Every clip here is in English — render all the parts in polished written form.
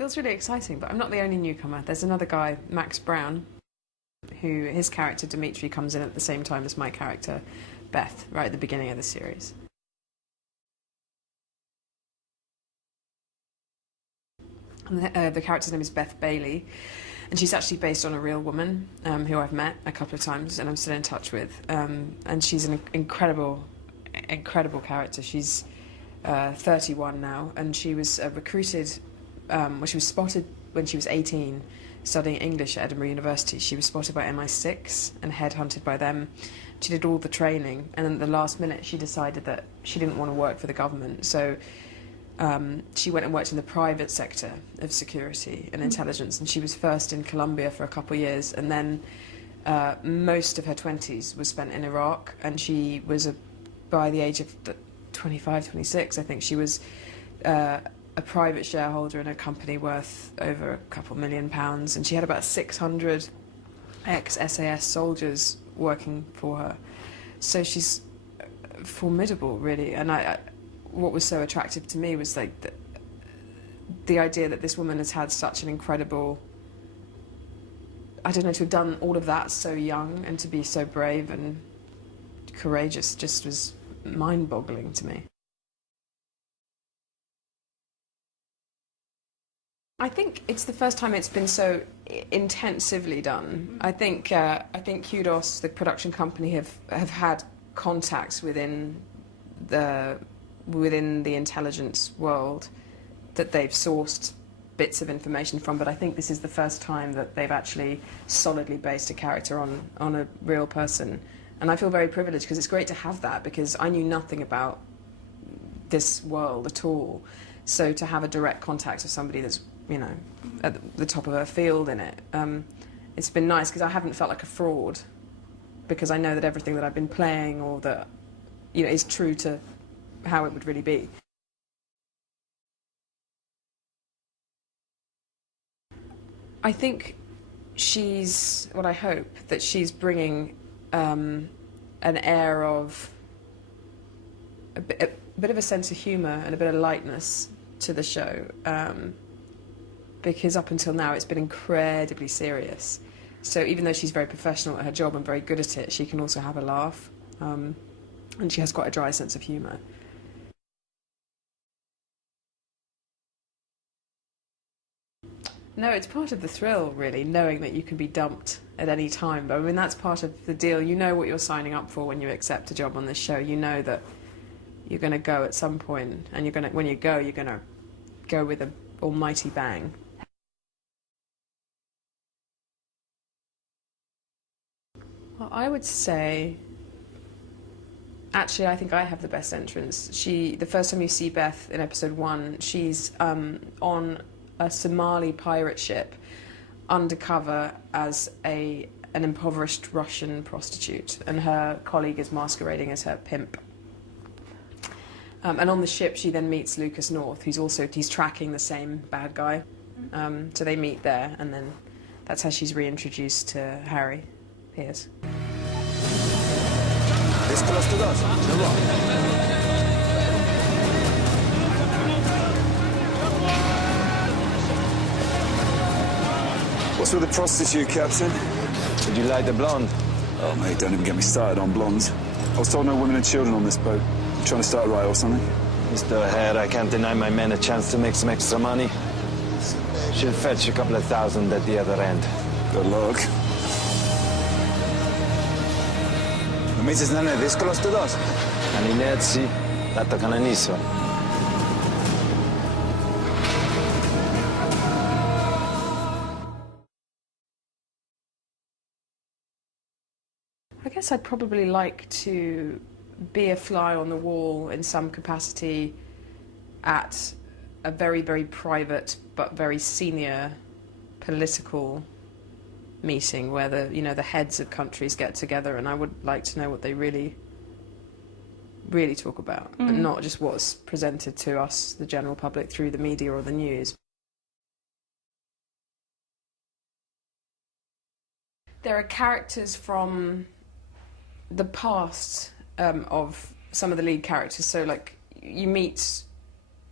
feels really exciting, but I'm not the only newcomer. There's another guy, Max Brown, who his character Dimitri comes in at the same time as my character Beth, right at the beginning of the series. And the character's name is Beth Bailey, and she's actually based on a real woman who I've met a couple of times and I'm still in touch with. And she's an incredible character. She's 31 now, and she was recruited, she was spotted when she was 18, studying English at Edinburgh University. She was spotted by MI6 and headhunted by them. She did all the training, and then at the last minute she decided that she didn't want to work for the government, so she went and worked in the private sector of security and intelligence, and she was first in Colombia for a couple of years, and then most of her 20s was spent in Iraq, and she was, by the age of 25, 26, I think, she was a private shareholder in a company worth over a couple £1 million, and she had about 600 ex-SAS soldiers working for her. So she's formidable, really, and what was so attractive to me was like the idea that this woman has had such an incredible, I don't know, to have done all of that so young and to be so brave and courageous just was mind-boggling to me. I think it's the first time it's been so intensively done. I think Kudos, the production company, have had contacts within the intelligence world that they've sourced bits of information from, but I think this is the first time that they've actually solidly based a character on a real person. And I feel very privileged because it's great to have that, because I knew nothing about this world at all. So to have a direct contact with somebody that's, you know, at the top of her field in it, it's been nice because I haven't felt like a fraud, because I know that everything that I've been playing, or that, you know, is true to how it would really be. I think I hope that she's bringing an air of a bit of a sense of humour and a bit of lightness to the show, because up until now it's been incredibly serious. So even though she's very professional at her job and very good at it, she can also have a laugh, and she has quite a dry sense of humour. No, it's part of the thrill, really, knowing that you can be dumped at any time. But I mean, that's part of the deal. You know what you're signing up for when you accept a job on this show. You know that you're going to go at some point, and when you go, you're going to go with an almighty bang. Well, I would say, actually, I think I have the best entrance. The first time you see Beth in episode 1, she's on a Somali pirate ship, undercover as an impoverished Russian prostitute, and her colleague is masquerading as her pimp. And on the ship, she then meets Lucas North, he's tracking the same bad guy. So they meet there, and then that's how she's reintroduced to Harry Pierce. What's with the prostitute, Captain? Did you like the blonde? Oh, mate, don't even get me started on blondes. I was told no women and children on this boat. You trying to start a riot or something? Mr. Hare, I can't deny my men a chance to make some extra money. She'll fetch a couple of thousand at the other end. Good luck. ¿No me dices nada de disco los dos? Aninezzi, Tato Cananiso. I guess I'd probably like to be a fly on the wall in some capacity at a very, very private but very senior political meeting where the heads of countries get together, and I would like to know what they really talk about, and not just what's presented to us, the general public, through the media or the news. There are characters from the past of some of the lead characters. So, like, you meet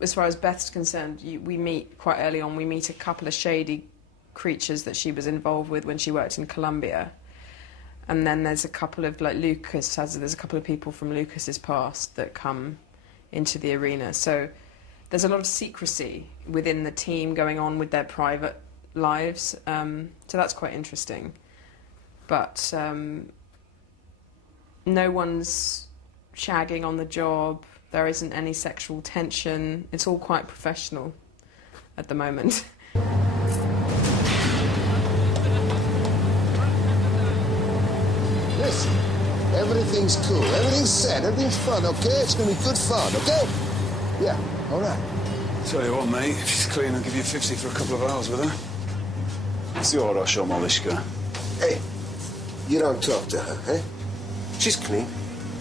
as far as Beth's concerned, we meet quite early on. We meet a couple of shady creatures that she was involved with when she worked in Colombia. And then there's a couple of, like, there's a couple of people from Lucas's past that come into the arena. So there's a lot of secrecy within the team going on with their private lives. So that's quite interesting. But no one's shagging on the job. There isn't any sexual tension. It's all quite professional at the moment. Listen, everything's cool, everything's set, everything's fun, okay? It's gonna be good fun, okay? Yeah, all right. Tell you what, mate, if she's clean, I'll give you 50 for a couple of hours with her. Всё, малышка. Hey, you don't talk to her, eh? She's clean,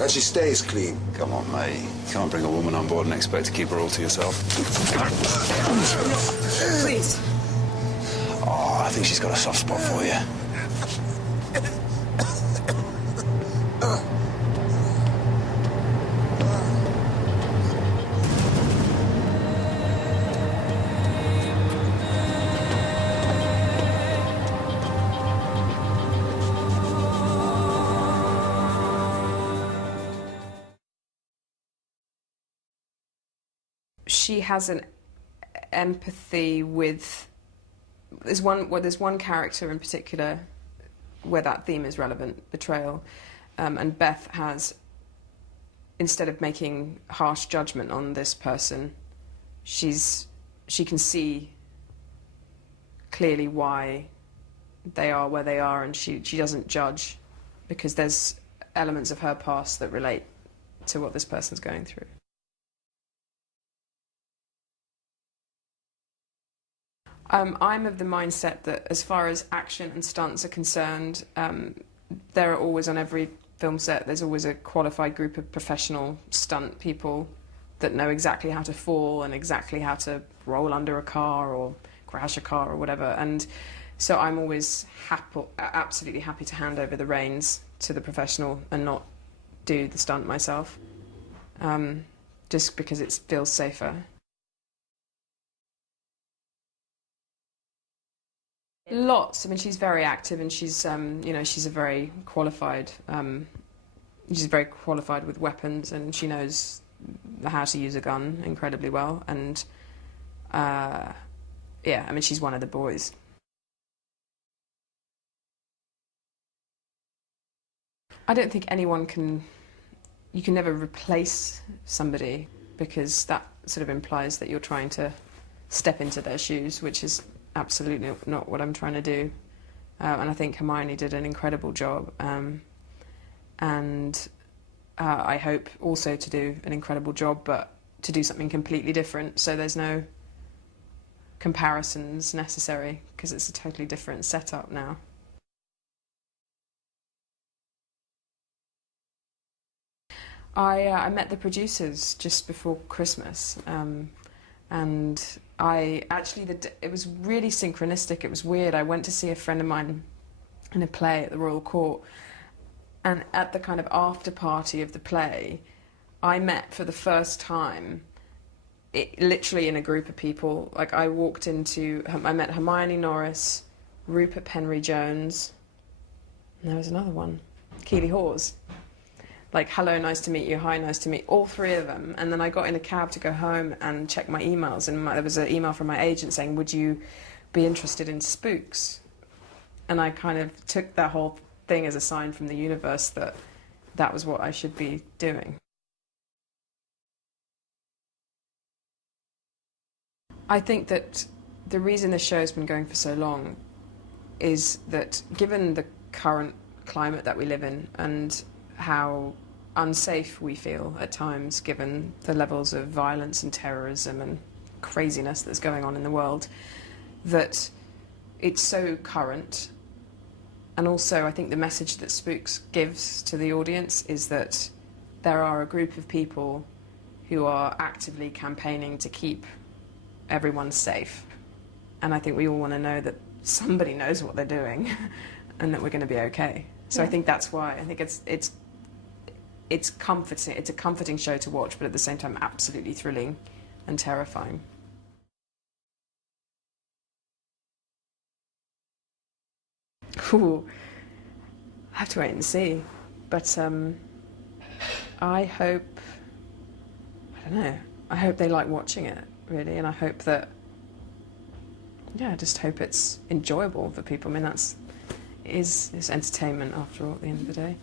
and she stays clean. Come on, mate. You can't bring a woman on board and expect to keep her all to yourself. Please. Oh, I think she's got a soft spot for you. She has an empathy with... There's one character in particular where that theme is relevant, betrayal. And Beth has, instead of making harsh judgment on this person, she can see clearly why they are where they are, and she doesn't judge, because there's elements of her past that relate to what this person's going through. I'm of the mindset that as far as action and stunts are concerned, there are always, on every film set, there's always a qualified group of professional stunt people that know exactly how to fall and exactly how to roll under a car or crash a car or whatever. And so I'm always absolutely happy to hand over the reins to the professional and not do the stunt myself, just because it feels safer. Lots. I mean, she's very active, and she's, you know, she's very qualified with weapons, and she knows how to use a gun incredibly well. And yeah, I mean, she's one of the boys. I don't think anyone can. You can never replace somebody, because that sort of implies that you're trying to step into their shoes, which is absolutely not what I'm trying to do. And I think Hermione did an incredible job, and I hope also to do an incredible job, but to do something completely different, so there's no comparisons necessary, because it's a totally different setup now. I met the producers just before Christmas, and it was really synchronistic. It was weird. I went to see a friend of mine in a play at the Royal Court, and at the kind of after party of the play, I met for the first time, literally in a group of people. Like, I met Hermione Norris, Rupert Penry Jones, and there was another one, Keeley Hawes. Like, hello, nice to meet you, hi, nice to meet, all three of them. And then I got in a cab to go home and check my emails, and there was an email from my agent saying, would you be interested in Spooks? And I kind of took that whole thing as a sign from the universe that that was what I should be doing. I think that the reason this show's been going for so long is that, given the current climate that we live in and how unsafe we feel at times, given the levels of violence and terrorism and craziness that's going on in the world, that it's so current. And also, I think the message that Spooks gives to the audience is that there are a group of people who are actively campaigning to keep everyone safe. And I think we all want to know that somebody knows what they're doing and that we're going to be okay. So yeah. I think that's why. I think it's comforting. It's a comforting show to watch, but at the same time, absolutely thrilling and terrifying. Ooh, I have to wait and see. But I hope, I don't know, I hope they like watching it, really, and I hope that, yeah, I just hope it's enjoyable for people. I mean, it's entertainment after all at the end of the day.